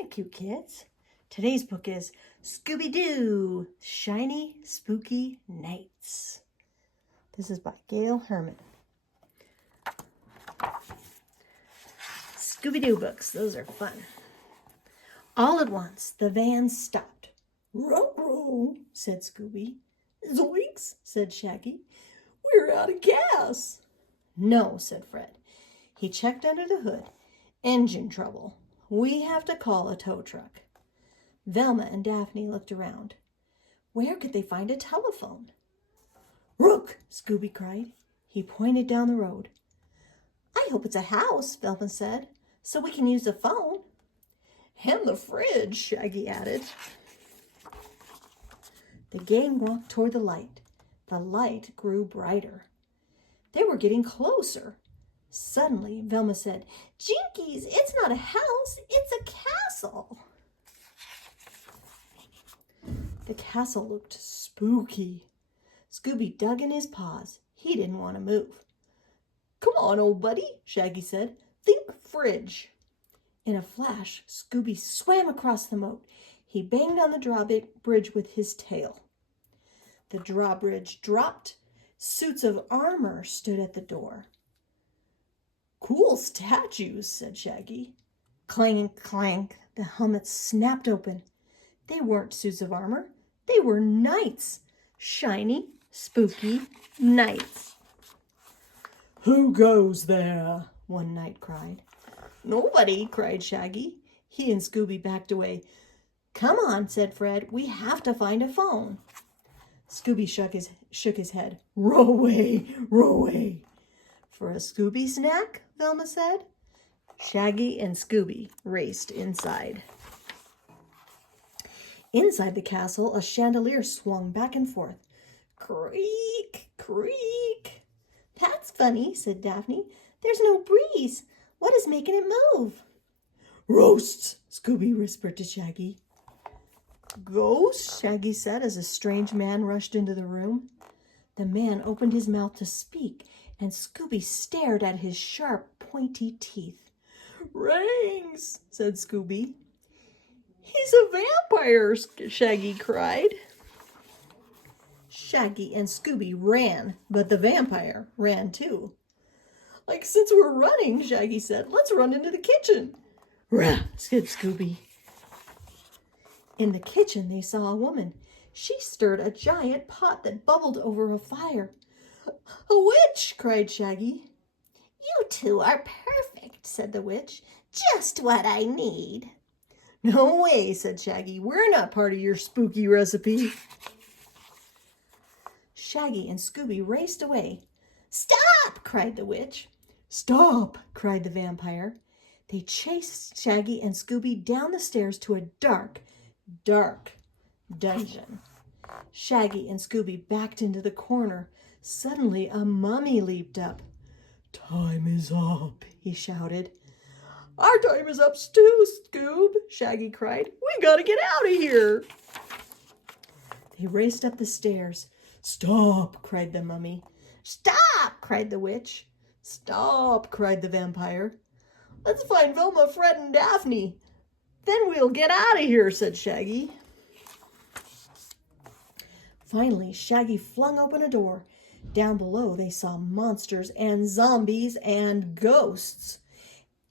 Thank you, kids. Today's book is Scooby-Doo, Shiny Spooky Nights. This is by Gail Herman. Scooby-Doo books, those are fun. All at once, the van stopped. "Ruh-roh," said Scooby. "Zoinks," said Shaggy. "We're out of gas." "No," said Fred. He checked under the hood. "Engine trouble. We have to call a tow truck." Velma and Daphne looked around. Where could they find a telephone? "Look!" Scooby cried. He pointed down the road. "I hope it's a house," Velma said, "so we can use the phone." "And the fridge," Shaggy added. The gang walked toward the light. The light grew brighter. They were getting closer. Suddenly, Velma said, "Jinkies, it's not a house, it's a castle." The castle looked spooky. Scooby dug in his paws. He didn't want to move. "Come on, old buddy," Shaggy said. "Think fridge." In a flash, Scooby swam across the moat. He banged on the drawbridge with his tail. The drawbridge dropped. Suits of armor stood at the door. "Cool statues," said Shaggy. Clang, clank, the helmets snapped open. They weren't suits of armor. They were knights. Shiny, spooky knights. "Who goes there?" one knight cried. "Nobody," cried Shaggy. He and Scooby backed away. "Come on," said Fred. "We have to find a phone." Scooby shook his head. "Row away, row away." "For a Scooby snack?" Velma said. Shaggy and Scooby raced inside. Inside the castle, a chandelier swung back and forth. "Creak, creak." "That's funny," said Daphne. "There's no breeze. What is making it move?" "Roasts," Scooby whispered to Shaggy. "Ghosts?" Shaggy said as a strange man rushed into the room. The man opened his mouth to speak, and Scooby stared at his sharp, pointy teeth. "Rings," said Scooby. "He's a vampire," Shaggy cried. Shaggy and Scooby ran, but the vampire ran too. "Since we're running," Shaggy said, "let's run into the kitchen." "Rah," said Scooby. In the kitchen, they saw a woman. She stirred a giant pot that bubbled over a fire. "A witch!" cried Shaggy. "You two are perfect," said the witch. "Just what I need." "No way," said Shaggy. "We're not part of your spooky recipe." Shaggy and Scooby raced away. "Stop!" cried the witch. "Stop!" cried the vampire. They chased Shaggy and Scooby down the stairs to a dark, dark dungeon. Shaggy and Scooby backed into the corner. Suddenly, a mummy leaped up. "Time is up," he shouted. "Our time is up too, Scoob," Shaggy cried. "We gotta get out of here." They raced up the stairs. "Stop!" cried the mummy. "Stop!" cried the witch. "Stop!" cried the vampire. "Let's find Velma, Fred, and Daphne. Then we'll get out of here," said Shaggy. Finally, Shaggy flung open a door. Down below, they saw monsters and zombies and ghosts.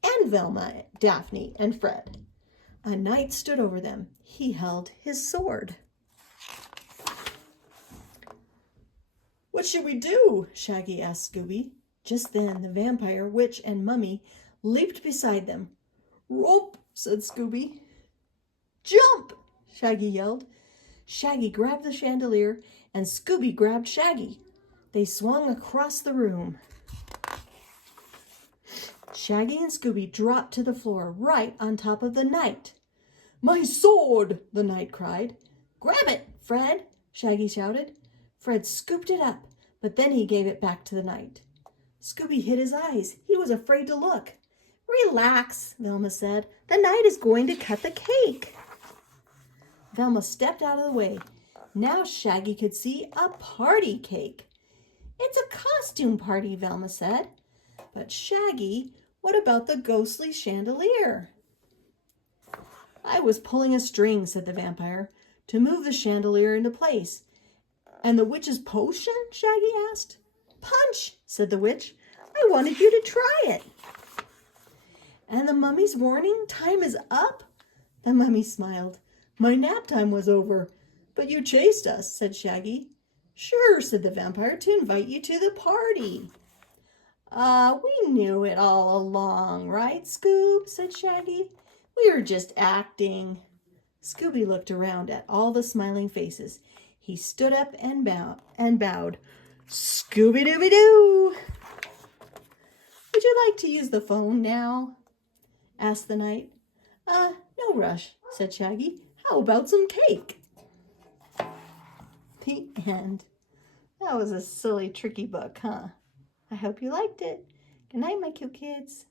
And Velma, Daphne, and Fred. A knight stood over them. He held his sword. "What should we do?" Shaggy asked Scooby. Just then, the vampire, witch, and mummy leaped beside them. "Rope," said Scooby. "Jump!" Shaggy yelled. Shaggy grabbed the chandelier, and Scooby grabbed Shaggy. They swung across the room. Shaggy and Scooby dropped to the floor right on top of the knight. "My sword!" the knight cried. "Grab it, Fred!" Shaggy shouted. Fred scooped it up, but then he gave it back to the knight. Scooby hid his eyes. He was afraid to look. "Relax," Velma said. "The knight is going to cut the cake." Velma stepped out of the way. Now Shaggy could see a party cake. "It's a costume party," Velma said. "But Shaggy, what about the ghostly chandelier?" I was pulling a string, said the vampire, to move the chandelier into place. And the witch's potion? Shaggy asked. Punch, said the witch. I wanted you to try it. And the mummy's warning? Time is up? The mummy smiled. My nap time was over. But you chased us, said Shaggy. Sure, said the vampire, to invite you to the party. We knew it all along, right, Scoob? Said Shaggy. We were just acting. Scooby looked around at all the smiling faces. He stood up and bowed. Scooby-Dooby-Doo! Would you like to use the phone now? Asked the knight. No rush, said Shaggy. How about some cake? The end. That was a silly, tricky book, huh? I hope you liked it. Good night, my cute kids.